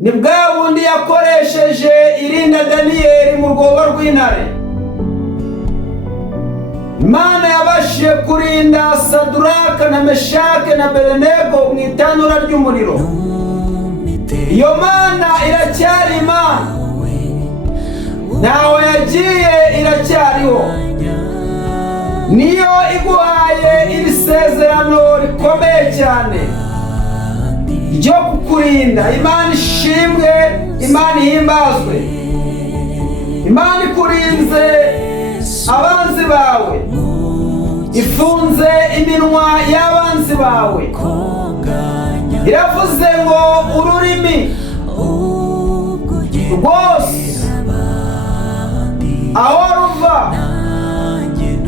ni bwa bundi yakoresheje irinda Daniyeli mu rwobo rw'intare. Imana yabashije kurinda Saduraka na Meshake na Abedenego mu itanura ry'umuriro. Iyo Mana iracyari Imana, ntaho yagiye, iracyariho. Niyo iguhaye iri sezerano rikomeye cyane ryo kukurinda. Imana ishimwe, Imana ihimbazwe. Imana ikurinze abanzi bawe, ifunze iminwa y'abanzi bawe. Iravuze ngo ururimi rwose aho ruva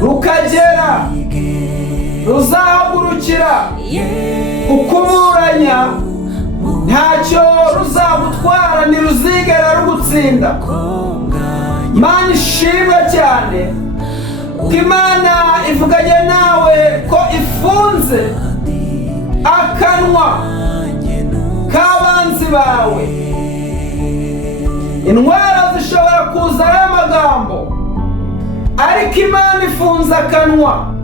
rukagera ruzahagurukira kukuburanya, ntacyo ruzagutwara, ntiruzigera rugutsinda. Imana ishimwe cyane ko Imana ivuganye nawe ko ifunze akanwa k'abanzi bawe. Indwara zishobora kuza ari amagambo, ariko Imana ifunze akanwa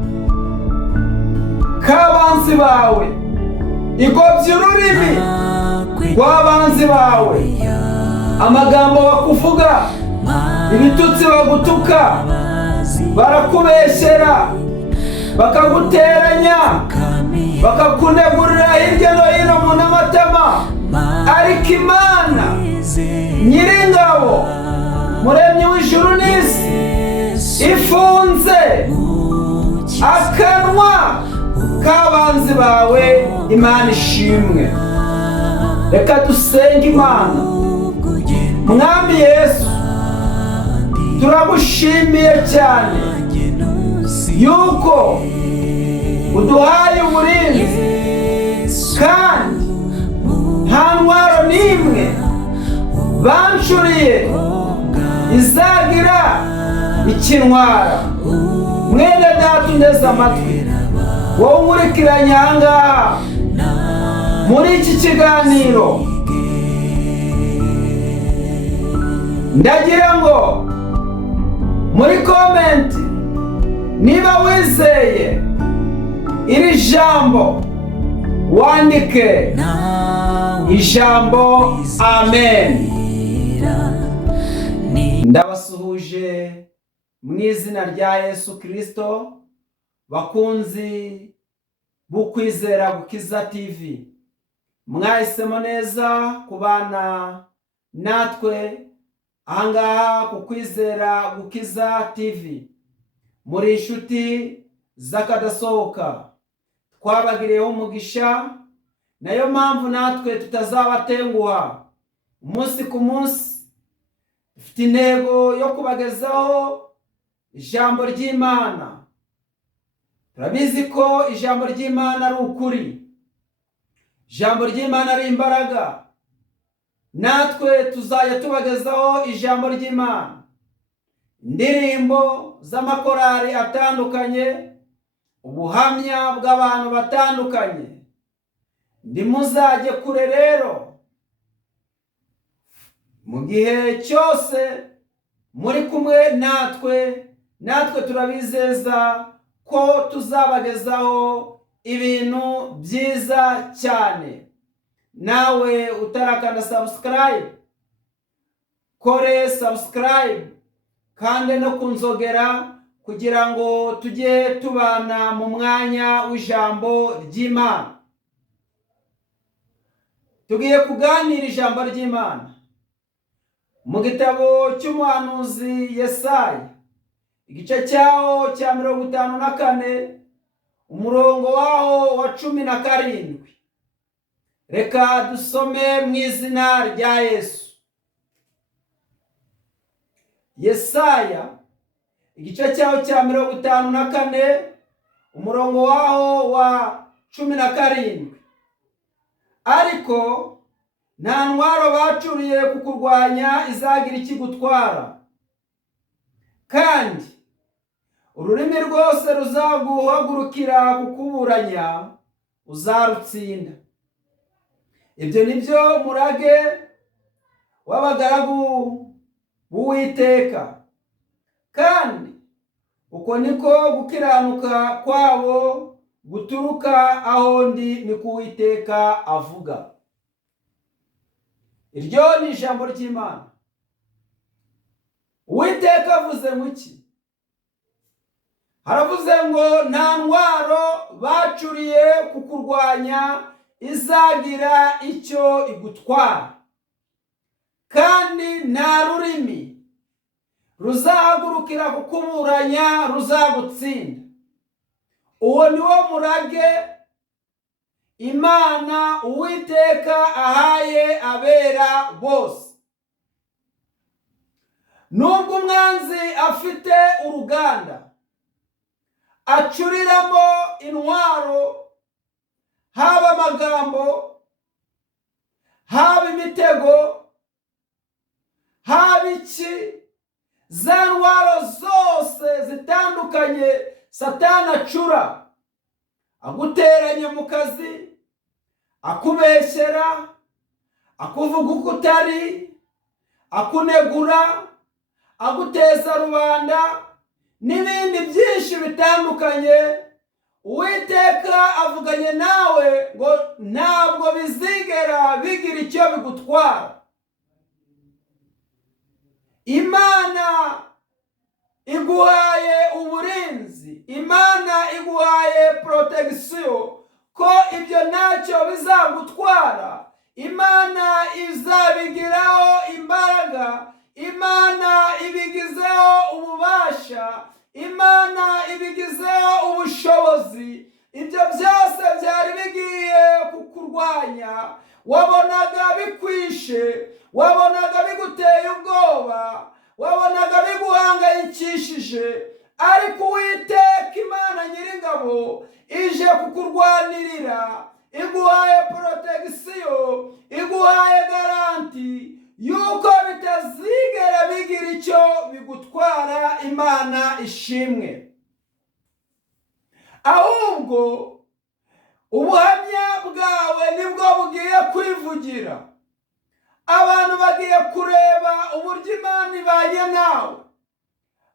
k'abanzi bawe, igobye ururimi rw'abanzi bawe. Amagambo bakuvuga, ibitutsi bagutuka, barakubeshyera, bakaguteranya, bakakunegurira hirya no hino mu n'amatama, ariko Imana Nyiringabo, Muremyi w'ijuru n'isi, ifunze akanwa k'abanzi bawe. Imana ishimwe. Reka dusenge Imana. Mwami Yesu, turagushimiye cyane yuko uduhaye uburinzi, kandi nta ntwaro n'imwe banshuriye izagira ikintwara. Mwene data undeze amatwi, wowe unkurikiranye aha ngaha muri iki kiganiro, ndagira ngo muri komenti, niba wizeye iri jambo, wandike ijambo amen. Ndabasuhuje mu izina rya Yesu Kristo, bakunzi b'Ukwizera Gukiza TV. Mwahisemo neza kubana natwe ahangaha ku Kwizera Gukiza TV. Muri inshuti z'akadasohoka, twabagiriyeho umugisha, nayo mpamvu natwe tutazabatenguha. Umunsi ku munsi dufite intego yo kubagezaho ijambo ry'Imana. Turabizi ko ijambo ry'Imana ari ukuri, ijambo ry'Imana ari imbaraga. Natwe tuzajya tubagezaho ijambo ry'Imana, indirimbo z'amakorali atandukanye, ubuhamya bw'abantu batandukanye. Ntimuzajye kure rero, mu gihe cyose muri kumwe natwe turabizeza ko tuzabagezaho ibintu byiza cyane. Nawe utarakanda subscribe, kore subscribe kandi no kunzogera, kugira ngo tujye tubana mu mwanya w'ijambo ry'Imana. Tugiye kuganira ijambo ry'Imana mu gitabo cy'umuhanuzi Yesaya, igice cyaho cya 54, umurongo waho wa 17. Reka dusome mu izina rya Yesu. Yesaya, igice cyaho cya 54, umurongo waho wa 17. Ariko nta ntwaro bacuriye kukurwanya izagira ikigutwara, kandi ururimi rwose ruzaguhagurukira kukuburanya uzarutsinda. Ibyo nibyo murage w'abagaragu b'Uwiteka, kandi uko niko gukiranuka kwabo guturuka aho ndi, niko Uwiteka avuga. Iryo ni ijambo ry'Imana. Uwiteka avuze muki? Haravuze ngo nta ntwaro bacuriye kukurwanya izagira icyo igutwara, kandi nta rurimi ruzahagurukira kukuburanya ruzagutsinda. Uwo ni wo murage Imana Uwiteka ahaye abera bose. Nubwo umwanzi afite uruganda acuriramo intwaro, haba amagambo, haba imitego, haba iki, za ntwaro zose zitandukanye Satani acura, aguteranya mu kazi, akubeshyera, akuvuga uko utari, akunegura, aguteza rubanda n'ibindi byinshi bitandukanye, Uwiteka avuganye nawe ngo ntabwo bizigera bigira icyo bigutwara. Imana iguhaye uburinzi, Imana iguhaye protection, ko ibyo ntacyo bizagutwara. Imana izabigiraho imbaraga, Imana ibigizeho ububasha, Imana ibigizeho ubushobozi. Ibyo byose byari bigiye kukurwanya, wabonaga bikwishe, wabonaga biguteye ubwoba, wabonaga biguhangayikishije, ariko Uwiteka Imana Nyiringabo ije kukurwanirira, iguhaye protection, iguhaye garanti yuko bitazigera bigira icyo bigutwara. Imana ishimwe. Ahubwo ubuhamya bwawe nibwo bugiye kwivugira. Abantu bagiye kureba uburyo Imana ibanye nawe,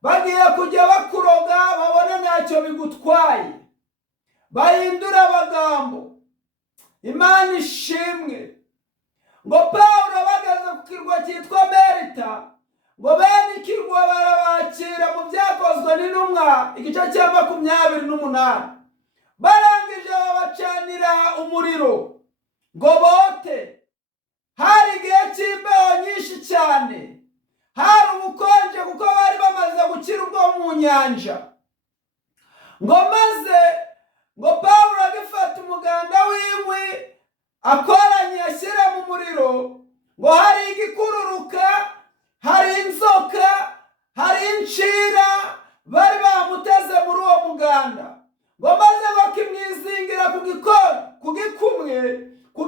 bagiye kujya bakuroga babone ntacyo bigutwaye, bahindura amagambo. Imana ishimwe. Ngo Pawulo bageze ku kirwa cyitwa Melita, ngo bene ikirwa barabakira mu Byakozwe n'Intumwa igice cya 28. Barangije babacanira umuriro ngo bote. Hari igihe cy'imbeho nyinshi cyane, hari ubukonje kuko bari bamaze gukira ubwo mu nyanja. Ngo maze ngo Pawulo agifata umuganda w'inkwi akoranye ashyira mu muriro, ngo hari igikururuka, hari inzoka, hari incira bari bamuteze muri uwo muganda. Ngo maze ngo kimwizingira ku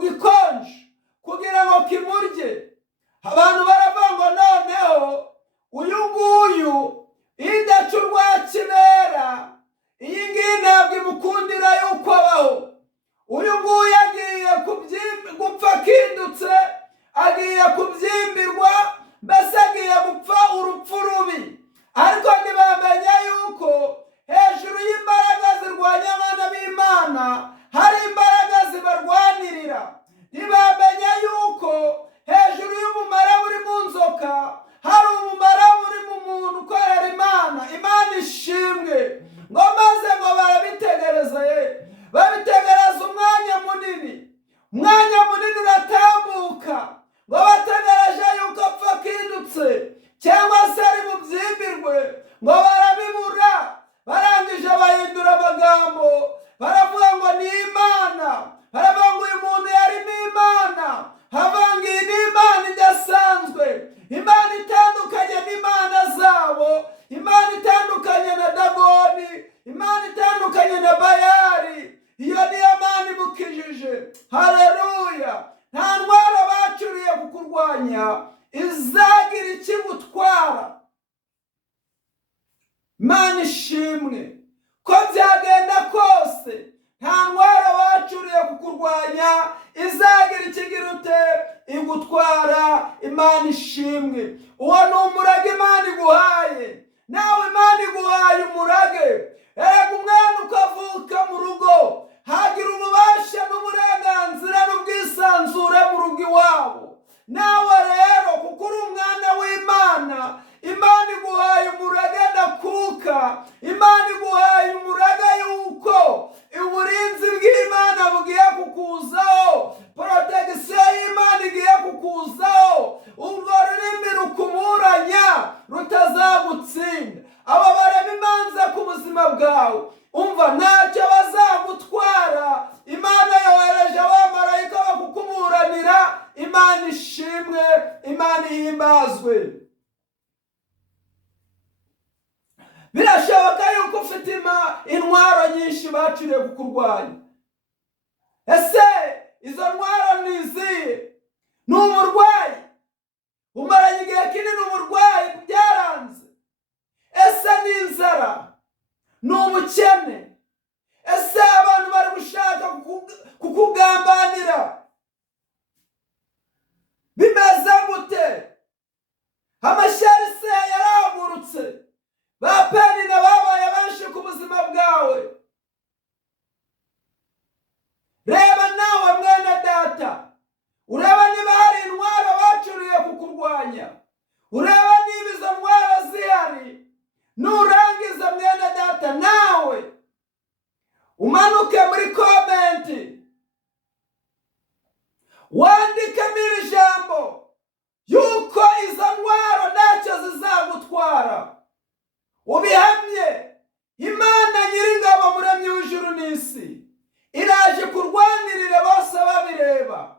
gikonje kugira ngo kimurye. Abantu baravuga ngo noneho uyu nguyu idaca urwa kibera, iyi ngiyi ntabwo imukundira yuko abaho. Uyu nguyu agiye gupfa akindutse, agiye kubyimbirwa, mbese agiye gupfa urupfu rubi. Ariko ntibamenya yuko hejuru y'imbaraga zirwanya abana b'Imana hari imbaraga zibarwanirira. Ntibamenya yuko hejuru y'umumara uri mu nzoka hari umumara uri mu muntu ukorera Imana. Imana ishimwe. Ngo maze ngo babitegereza umwanya munini. Umwanya munini uratambuka, ngo bategereje yuko apfa akindutse cyangwa se ari bubyimbirwe, ngo barabibura. Barangije bahindura amagambo, baravuga ngo ni Imana. Baravuga ngo uyu muntu yarimo Imana. Havanga iyi ni Imana idasanzwe, Imana itandukanye n'Imana zabo, Imana itandukanye na Dagoni, Imana itandukanye na Bayali. Iyo niyo Mana imukijije. Haleluya. Nta ntwaro bacuriye kukurwanya izagira ikigutwara. Imana ishimwe. Ko byagenda kose, nta ntwaro bacuriye kukurwanya izagira igutwara. Imana ishimwe. Uwo ni umurage Imana iguhaye. Nawe Imana iguhaye umurage. Erega umwana ukavuka mu rugo, hagira ububasha n'uburenganzira n'ubwisanzure mu rugo iwabo. Nawe rero kuko uri umwana w'Imana, Imana iguhaye umurage ndakuka. Imana iguhaye umurage yuko uburinzi bw'Imana bugiye kukuzaho, protegisiyo y'Imana igiye kukuzaho, urwo rurimi rukuburanya rutazagutsinda. Aba bareba imanza ku buzima bwawe, umva ntacyo bazagutwara. Imana yohereje abamarayika bakukuburanira. Imana ishimwe, Imana ihimbazwe. Birashoboka yuko ufite intwaro nyinshi baciriye kukurwanya. Ese izo ntwaro ni izihe? Ni umurwayi, umaranye igihe kinini umurwayi byaranze. Ese ni inzara? Ni ubukene? Ese abantu bari gushaka kukugambanira? Bimeze gute? Amashyari se yarahagurutse, ba Penina babaye benshi ku buzima bwawe. Reba nawe mwene data, ureba niba hari intwaro bacuriye kukurwanya, ureba niba izo ntwaro zihari. Nurangiza mwene data, nawe umanuke muri komenti wandikemo iri jambo yuko izo ntwaro ntacyo zizagutwara. Ubihamye. Imana Nyiringabo, Muremyi w'ijuru n'isi, iraje kurwanirira bose babireba.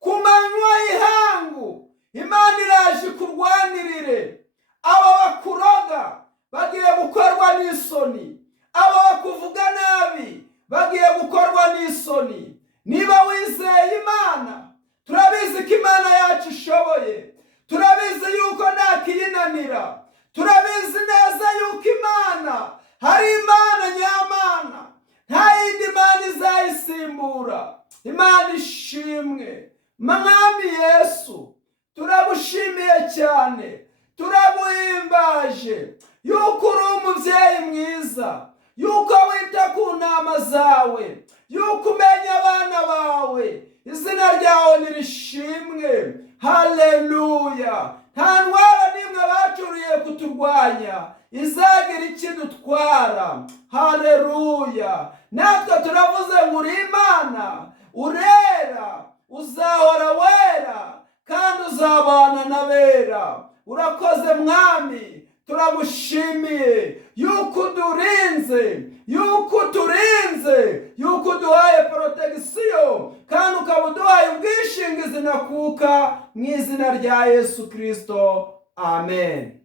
Ku manywa y'ihangu Imana iraje kurwanirire. Abo bakuroga bagiye gukorwa n'isoni, abo bakuvuga nabi bagiye gukorwa n'isoni. Niba wizeye Imana, turabizi ko Imana yacu ishoboye, turabizi yuko nta kiyinanira, turabizi neza yuko Imana hari Imana nyamana, nta yindi Imana izayisimbura. Imana ishimwe. Mwami Yesu, turagushimiye cyane, turaguhimbaje yuko uri umubyeyi mwiza, yuko wita ku ntama zawe, yuko umenya abana bawe. Izina ryawe nirishimwe. Haleluya. Nta ntwaro n'imwe bacuriye kuturwanya izagira ikidutwara. Haleluya. Natwe turavuze ngo uri Imana, urera, uzahora wera, kandi uzabana n'abera. Urakoze Mwami, turagushimiye yuko udurinze, yuko uturinze, yuko uduhaye protegisiyo, kandi ukaba uduhaye ubwishingizi nakuka, mu izina rya Yesu Kristo. Amen.